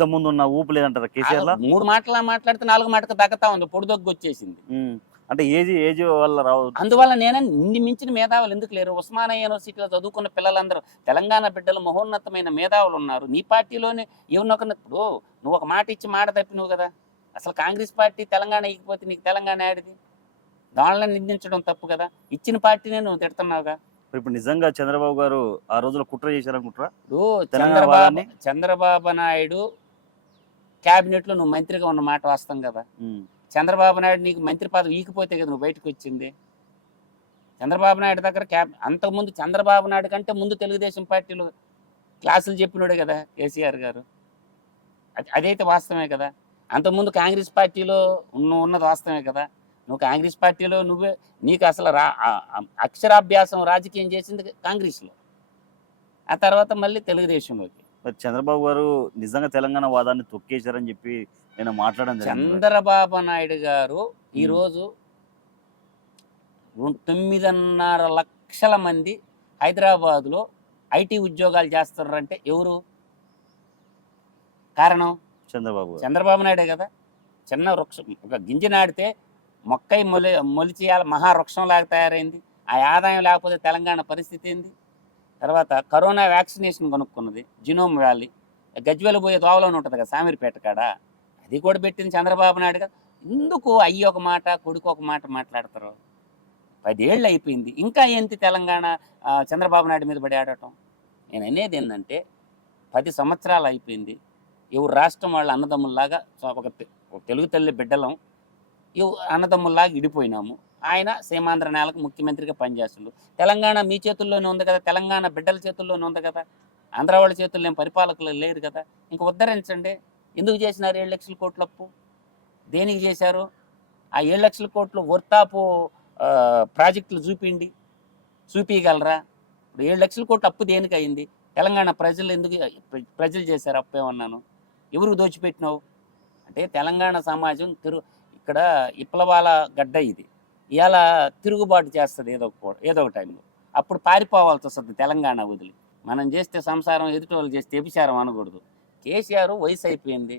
ఇంత ముందు ఉన్న ఊపు లేదంటారా కేసీఆర్ లా మూడు మాటలా మాట్లాడితే నాలుగు మాటకు తగ్గతా ఉంది పొడి దగ్గు వచ్చేసింది. అంటే ఏజ్ ఏజ్ వల్ల రావు అందువల్ల నేను ఇన్ని మించిన మేధావులు ఎందుకు లేరు? ఉస్మానియా యూనివర్సిటీలో చదువుకున్న పిల్లలందరూ తెలంగాణ బిడ్డలు మహోన్నతమైన మేధావులు ఉన్నారు. నీ పార్టీలోనే ఎవరినొక ఇప్పుడు నువ్వు ఒక మాట ఇచ్చి మాట తప్పినవు కదా. అసలు కాంగ్రెస్ పార్టీ తెలంగాణ ఇకపోతే నీకు తెలంగాణ ఆడిది? దానిని నిందించడం తప్పు కదా. ఇచ్చిన పార్టీనే నువ్వు తిడుతున్నావుగా. ఇప్పుడు నిజంగా చంద్రబాబు గారు ఆ రోజులో కుట్ర చేశారనుకుంటారా చంద్రబాబు? చంద్రబాబు నాయుడు క్యాబినెట్లో నువ్వు మంత్రిగా ఉన్న మాట వాస్తవం కదా. చంద్రబాబు నాయుడు నీకు మంత్రి పదవి ఈకిపోతే కదా నువ్వు బయటకు వచ్చింది. చంద్రబాబు నాయుడు దగ్గర క్యాబ్ అంతకుముందు చంద్రబాబు నాయుడు కంటే ముందు తెలుగుదేశం పార్టీలో క్లాసులు చెప్పినోడే కదా కేసీఆర్ గారు. అది- అదైతే వాస్తవమే కదా. అంతకుముందు కాంగ్రెస్ పార్టీలో ఉన్న ఉన్నది వాస్తవమే కదా. నువ్వు కాంగ్రెస్ పార్టీలో నువ్వే నీకు అసలు రా అక్షరాభ్యాసం రాజకీయం చేసింది కాంగ్రెస్లో. ఆ తర్వాత మళ్ళీ తెలుగుదేశంలోకి. మరి చంద్రబాబు గారు నిజంగా తెలంగాణ వాదాన్ని తొక్కేశారని చెప్పి నేను మాట్లాడడం జరిగింది. చంద్రబాబు నాయుడు గారు ఈరోజు తొమ్మిదిన్నర లక్షల మంది హైదరాబాదులో ఐటీ ఉద్యోగాలు చేస్తున్నారంటే ఎవరు? కారణం? చంద్రబాబు చంద్రబాబు నాయుడే కదా. చిన్న వృక్షం ఒక గింజ నాడితే మొక్కై మొలి మొలిచేయాలి మహావృక్షం లాగా తయారైంది. ఆ ఆదాయం లేకపోతే తెలంగాణ పరిస్థితి ఏంది? తర్వాత కరోనా వ్యాక్సినేషన్ కొనుక్కున్నది జినోమ్ వ్యాలీ. గజ్వెల పోయే దోవలోనే ఉంటుంది కదా సామీర్పేట కాడ. అది కూడా పెట్టింది చంద్రబాబు నాయుడు కదా ఎందుకు అయ్యి ఒక మాట కొడుకు ఒక మాట మాట్లాడతారు? పదేళ్ళు అయిపోయింది. ఇంకా ఏంటి తెలంగాణ చంద్రబాబు నాయుడు మీద పడి ఆడటం? నేను అనేది ఏంటంటే పది సంవత్సరాలు అయిపోయింది. ఎవరు రాష్ట్రం వాళ్ళ అన్నదమ్ముల్లాగా ఒక ఒక తెలుగు తల్లి బిడ్డలం. ఇవి అన్నదమ్ముల్లాగా ఇడిపోయినాము. ఆయన సీమాంధ్ర నేలకు ముఖ్యమంత్రిగా పనిచేస్తుండ్రు తెలంగాణ మీ చేతుల్లోనే ఉంది కదా తెలంగాణ బిడ్డల చేతుల్లోనే ఉంది కదా ఆంధ్ర వాళ్ళ చేతుల్లో ఏం పరిపాలకులు లేరు కదా. ఇంక ఉద్ధరించండి. ఎందుకు చేసినారు ఏడు లక్షల కోట్ల అప్పు? దేనికి చేశారు? ఆ ఏడు లక్షల కోట్లు వర్తాపు ప్రాజెక్టులు చూపిండి చూపించగలరా ఇప్పుడు ఏడు లక్షల కోట్లు అప్పు దేనికి అయింది? తెలంగాణ ప్రజలు ఎందుకు ప్రజలు చేశారు అప్పు ఏమన్నాను? ఎవరు దోచిపెట్టినావు? అంటే తెలంగాణ సమాజం తిరు ఇక్కడ విప్లవాల గడ్డ ఇది. ఇవాళ తిరుగుబాటు చేస్తుంది ఏదో ఒక ఏదో ఒక టైంలో అప్పుడు పారిపోవాల్సి వస్తుంది తెలంగాణ వదిలి. మనం చేస్తే సంసారం ఎదుటి వాళ్ళు చేస్తే వ్యభిచారం అనకూడదు. కేసీఆర్ వయసు అయిపోయింది.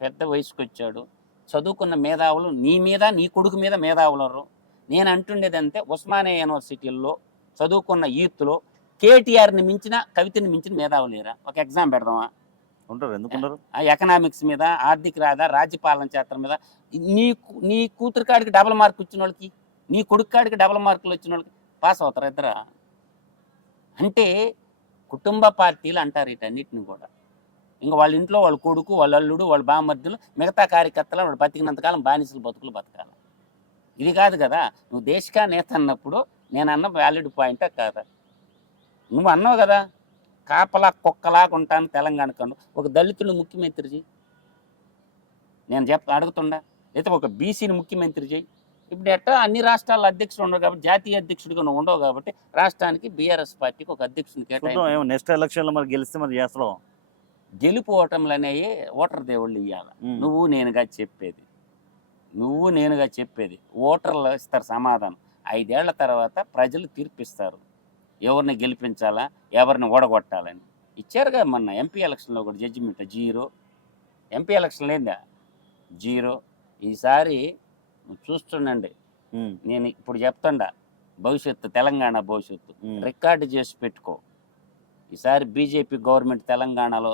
పెద్ద వయసుకు వచ్చాడు. చదువుకున్న మేధావులు నీ మీద నీ కొడుకు మీద మేధావులరు నేను అంటుండేది అంతే ఉస్మానియా యూనివర్సిటీల్లో చదువుకున్న యూత్లో కేటీఆర్ని మించిన కవితని మించిన మేధావులు లేరా? ఒక ఎగ్జామ్ పెడదామా? ఉంటారు. ఎందుకుంటారు? ఆ ఎకనామిక్స్ మీద ఆర్థిక రాధ రాజ్యపాలన శాస్త్రం మీద నీ నీ కూతురు కాడికి డబుల్ మార్క్ వచ్చిన వాళ్ళకి నీ కొడుకు కాడికి డబుల్ మార్కులు వచ్చిన వాళ్ళకి పాస్ అవుతారు ఇద్దరా? అంటే కుటుంబ పార్టీలు అంటారు వీటన్నిటిని కూడా. ఇంకా వాళ్ళ ఇంట్లో వాళ్ళ కొడుకు వాళ్ళ అల్లుడు వాళ్ళ బామర్దులు మిగతా కార్యకర్తలు వాళ్ళు బతికినంతకాలం బానిసలు బతుకులు బతకాలి. ఇది కాదు కదా నువ్వు దేశకా నేత అన్నప్పుడు నేను అన్న వ్యాలిడ్ పాయింట్ కాదా? నువ్వు అన్నావు కదా కాపలా కుక్కలాగా ఉంటాను తెలంగాణ కన్ను. ఒక దళితుడు ముఖ్యమంత్రి చేయి నేను చెప్ అడుగుతుండా? అయితే ఒక బీసీని ముఖ్యమంత్రి చేయి ఇప్పుడు ఎట్టా అన్ని రాష్ట్రాల అధ్యక్షుడు ఉండవు కాబట్టి జాతీయ అధ్యక్షుడిగా నువ్వు ఉండవు కాబట్టి రాష్ట్రానికి బీఆర్ఎస్ పార్టీకి ఒక అధ్యక్షుని ఏమో నెక్స్ట్ ఎలక్షన్లో మరి గెలిస్తే మరి చేస్తాం గెలుపు ఓటములు అనేవి ఓటర్ దేవుళ్ళు ఇవ్వాలి నువ్వు నేనుగా చెప్పేది. నువ్వు నేనుగా చెప్పేది. ఓటర్లు ఇస్తారు సమాధానం. ఐదేళ్ళ తర్వాత ప్రజలు తీర్పిస్తారు. ఎవరిని గెలిపించాలా? ఎవరిని ఓడగొట్టాలని. ఇచ్చారుగా మొన్న ఎంపీ ఎలక్షన్లో కూడా జడ్జిమెంట్ జీరో. ఎంపీ ఎలక్షన్ లేదా జీరో. ఈసారి చూస్తుండండి. నేను ఇప్పుడు చెప్తుండా భవిష్యత్తు తెలంగాణ భవిష్యత్తు. రికార్డు చేసి పెట్టుకో. ఈసారి బీజేపీ గవర్నమెంట్ తెలంగాణలో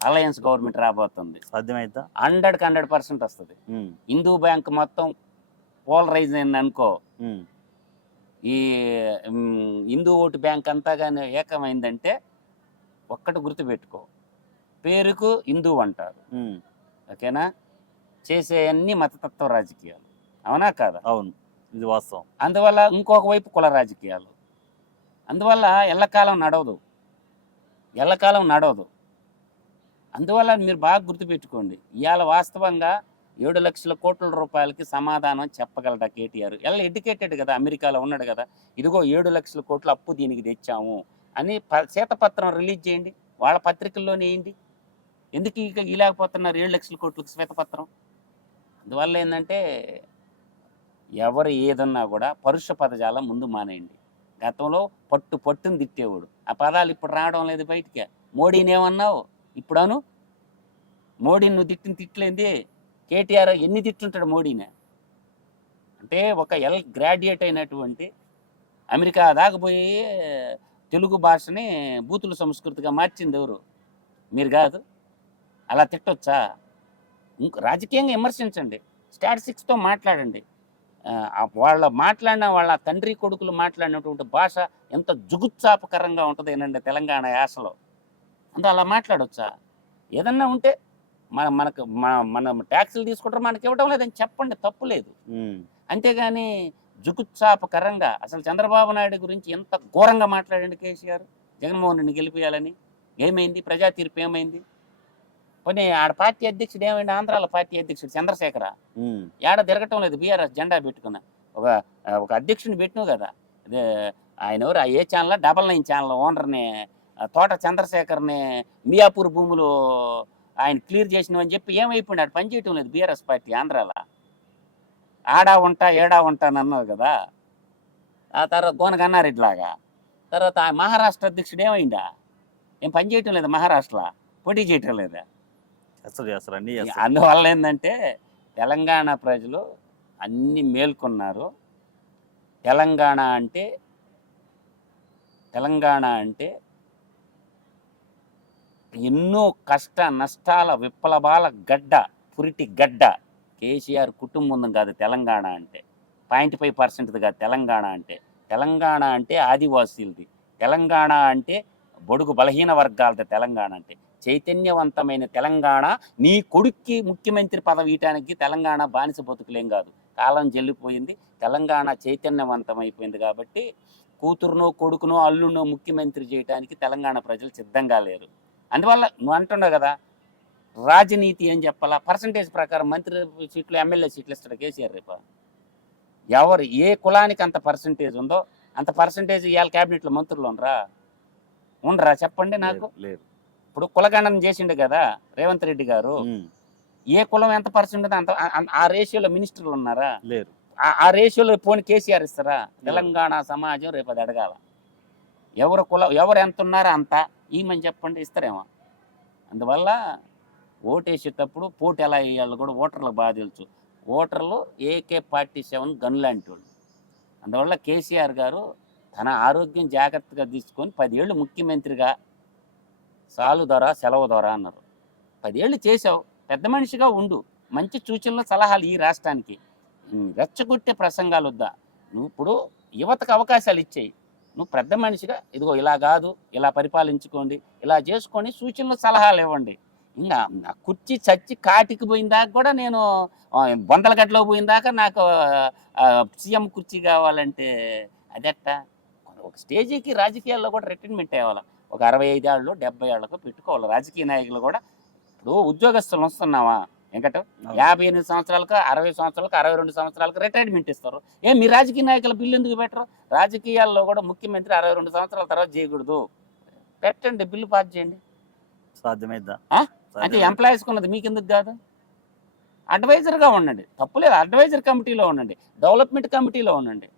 అలయన్స్ గవర్నమెంట్ రాబోతుంది. సాధ్యమైతే హండ్రెడ్కి హండ్రెడ్ పర్సెంట్ వస్తుంది. హిందూ బ్యాంక్ మొత్తం పోలరైజ్ అయింది అనుకో ఈ హిందూ ఓటు బ్యాంక్ అంతా కానీ ఏకమైందంటే ఒక్కటి గుర్తుపెట్టుకో. పేరుకు హిందూ అంటారు. ఓకేనా? చేసే అన్ని మతతత్వ రాజకీయాలు. అవునా కాదా? అవును. ఇది వాస్తవం. అందువల్ల ఇంకొక వైపు కుల రాజకీయాలు. అందువల్ల ఎల్లకాలం నడవదు. ఎల్లకాలం నడవదు. అందువల్ల మీరు బాగా గుర్తుపెట్టుకోండి. ఇవాళ వాస్తవంగా ఏడు లక్షల కోట్ల రూపాయలకి సమాధానం చెప్పగలడా కేటీఆర్? ఎలా ఎడ్యుకేటెడ్ కదా అమెరికాలో ఉన్నాడు కదా. ఇదిగో ఏడు లక్షల కోట్ల అప్పు దీనికి తెచ్చాము అని ప శ్వేతపత్రం రిలీజ్ చేయండి. వాళ్ళ పత్రికల్లోనే వేయండి. ఎందుకు ఇక ఇలాగపోతున్నారు ఏడు లక్షల కోట్లకు శ్వేతపత్రం? అందువల్ల ఏంటంటే ఎవరు ఏదన్నా కూడా పరుష పదజాలం ముందు మానేయండి. గతంలో పట్టు పట్టుని తిట్టేవాడు. ఆ పదాలు ఇప్పుడు రావడం లేదు బయటికి. మోడీని ఏమన్నావు? ఇప్పుడను? మోడీని నువ్వు తిట్టిన తిట్లేంది? కేటీఆర్ ఎన్ని తిట్టుంటాడు మోడీని? అంటే ఒక ఎల్ గ్రాడ్యుయేట్ అయినటువంటి అమెరికా దాకపోయి తెలుగు భాషని బూతుల సంస్కృతిగా మార్చింది ఎవరు? మీరు కాదు? అలా తిట్టొచ్చా? రాజకీయంగా విమర్శించండి. స్టాటిస్టిక్స్తో మాట్లాడండి. వాళ్ళ మాట్లాడిన వాళ్ళ తండ్రి కొడుకులు మాట్లాడినటువంటి భాష ఎంత జుగుత్సాపకరంగా ఉంటుంది ఏనండి తెలంగాణ యాసలో. అంత అలా మాట్లాడొచ్చా? ఏదన్నా ఉంటే మన మనకు మన మనం ట్యాక్సులు తీసుకుంటారు మనకి ఇవ్వడం లేదని చెప్పండి తప్పు లేదు. అంతేగాని జుగుత్సాపకరంగా అసలు చంద్రబాబు నాయుడు గురించి ఎంత ఘోరంగా మాట్లాడండి కేసీఆర్? జగన్మోహన్ రెడ్డిని గెలిపేయాలని ఏమైంది? ప్రజా తీర్పు ఏమైంది? పోనీ ఆడ పార్టీ అధ్యక్షుడు ఏమైంది? ఆంధ్రాల పార్టీ అధ్యక్షుడు చంద్రశేఖర. ఏడ తిరగటం లేదు. బీఆర్ఎస్ జెండా పెట్టుకున్న ఒక ఒక అధ్యక్షుని పెట్టినావు కదా. అదే ఆయన ఎవరు? ఏ ఛానల్? డబల్ నైన్ ఛానల్ ఓనర్ని తోట చంద్రశేఖర్ని మియాపూర్ భూములు ఆయన క్లియర్ చేసినవని చెప్పి ఏమైపోయినాడు పని చేయటం లేదు బీఆర్ఎస్ పార్టీ ఆంధ్రాలో. ఆడా ఉంటా ఏడా ఉంటాను అన్నావు కదా. ఆ తర్వాత గోనగన్నారెడ్డి లాగా. తర్వాత ఆ మహారాష్ట్ర అధ్యక్షుడు ఏమైందా? ఏం పని చేయటం లేదు మహారాష్ట్ర పోటీ చేయటం లేదా? చేస్తారు చేస్తారు అన్ని అందువల్ల ఏంటంటే తెలంగాణ ప్రజలు అన్ని మేల్కొన్నారు. తెలంగాణ అంటే తెలంగాణ అంటే ఎన్నో కష్ట నష్టాల విప్లవాల గడ్డ పురిటి గడ్డ కేసీఆర్ కుటుంబం కాదు తెలంగాణ అంటే. పాయింట్ ఫైవ్ పర్సెంట్ది కాదు తెలంగాణ అంటే. తెలంగాణ అంటే ఆదివాసీలది. తెలంగాణ అంటే బడుగు బలహీన వర్గాలది తెలంగాణ అంటే. చైతన్యవంతమైన తెలంగాణ నీ కొడుక్కి ముఖ్యమంత్రి పదవి ఇయటానికి తెలంగాణ బానిస బతుకులేం కాదు. కాలం చెల్లిపోయింది తెలంగాణ చైతన్యవంతమైపోయింది కాబట్టి కూతురునో కొడుకునో అల్లునో ముఖ్యమంత్రి చేయడానికి తెలంగాణ ప్రజలు సిద్ధంగా లేరు. అందువల్ల నువ్వు అంటున్నావు కదా రాజనీతి ఏం చెప్పాలా? పర్సంటేజ్ ప్రకారం మంత్రి సీట్లు ఎమ్మెల్యే సీట్లు ఇస్తాడు కేసీఆర్ రేపు. ఎవరు ఏ కులానికి అంత పర్సంటేజ్ ఉందో అంత పర్సంటేజ్ ఇవాళ క్యాబినెట్లో మంత్రులు ఉండరా? ఉండరా? చెప్పండి నాకు. లేరు ఇప్పుడు కులగణన చేసిండు కదా రేవంత్ రెడ్డి గారు. ఏ కులం ఎంత పర్సెంట్ అంత ఆ- రేషియోలో మినిస్టర్లు ఉన్నారా? లేరు. ఆ- రేషియోలో పోని కేసీఆర్ ఇస్తారా? తెలంగాణ సమాజం రేపు అది అడగాల. ఎవరు కుల ఎవరు ఎంత ఉన్నారో అంత ఈమని చెప్పండి ఇస్తారేమో. అందువల్ల ఓటేసేటప్పుడు పోటీ ఎలా వేయాలో కూడా ఓటర్లకు బాగా తెలుసు. ఓటర్లు ఏకే ఫార్టీ సెవెన్ గన్ లాంటి వాళ్ళు. అందువల్ల కేసీఆర్ గారు తన ఆరోగ్యం జాగ్రత్తగా తీసుకొని పదేళ్ళు ముఖ్యమంత్రిగా సాలు ధర సెలవు ధర అన్నారు. పదేళ్ళు చేసావు పెద్ద మనిషిగా ఉండు. మంచి సూచనలు సలహాలు ఈ రాష్ట్రానికి. రెచ్చగొట్టే ప్రసంగాలు వద్దా నువ్వు ఇప్పుడు యువతకు అవకాశాలు ఇచ్చేయి. నువ్వు పెద్ద మనిషిగా ఇదిగో ఇలా కాదు ఇలా పరిపాలించుకోండి ఇలా చేసుకొని సూచనలు సలహాలు ఇవ్వండి. ఇంకా నా కుర్చీ చచ్చి కాటికి పోయిన దాకా కూడా నేను బొందల గడ్డలో పోయిన దాకా నాకు సీఎం కుర్చీ కావాలంటే అదెట్ట? ఒక స్టేజీకి రాజకీయాల్లో కూడా రిటైర్మెంట్ అయ్యేవాళ్ళం. ఒక అరవై ఐదు ఏళ్ళు డెబ్బై ఏళ్ళకు పెట్టుకోవాలి. రాజకీయ నాయకులు కూడా ఇప్పుడు ఉద్యోగస్తులు వస్తున్నావా? వెంకట. యాభై ఎనిమిది సంవత్సరాలకు అరవై సంవత్సరాలకు అరవై రెండు సంవత్సరాలకు రిటైర్మెంట్ ఇస్తారు. ఏం మీ రాజకీయ నాయకుల బిల్లు ఎందుకు పెట్టరు? రాజకీయాల్లో కూడా ముఖ్యమంత్రి అరవై రెండు సంవత్సరాల తర్వాత చేయకూడదు. పెట్టండి బిల్లు పాస్ చేయండి. సాధ్యమైద్దా? అంటే ఎంప్లాయీస్కి ఉన్నది మీకు ఎందుకు కాదు? అడ్వైజర్గా ఉండండి. తప్పులేదు అడ్వైజర్ కమిటీలో ఉండండి. డెవలప్మెంట్ కమిటీలో ఉండండి.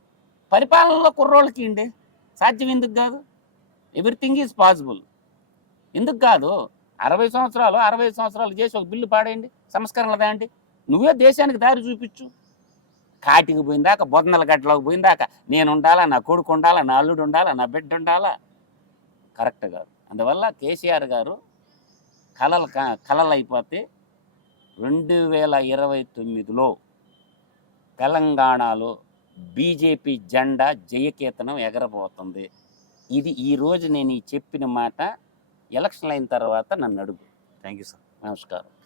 పరిపాలనలో కుర్రోళ్ళకి ఇండి సాధ్యం ఎందుకు కాదు? Everything is possible. ఎందుకు కాదు? అరవై సంవత్సరాలు అరవై సంవత్సరాలు చేసి ఒక బిల్లు పాడేయండి. సంస్కరణలు తేయండి. నువ్వే దేశానికి దారి చూపించు. కాటికి పోయిందాక బొందల గడ్డలోకి పోయిందాక నేను ఉండాలా? నా కొడుకు ఉండాలా? నా అల్లుడు ఉండాలా? నా బిడ్డ ఉండాలా? కరెక్ట్ కాదు. అందువల్ల కేసీఆర్ గారు కలలు క- కలలు అయిపోతే రెండు వేల ఇరవై తొమ్మిదిలో తెలంగాణలో బీజేపీ జెండా జయకేతనం ఎగరబోతుంది. ఇది ఈరోజు నేను ఈ చెప్పిన మాట ఎలక్షన్ అయిన తర్వాత నన్ను అడుగు. Thank you sir. నమస్కారం.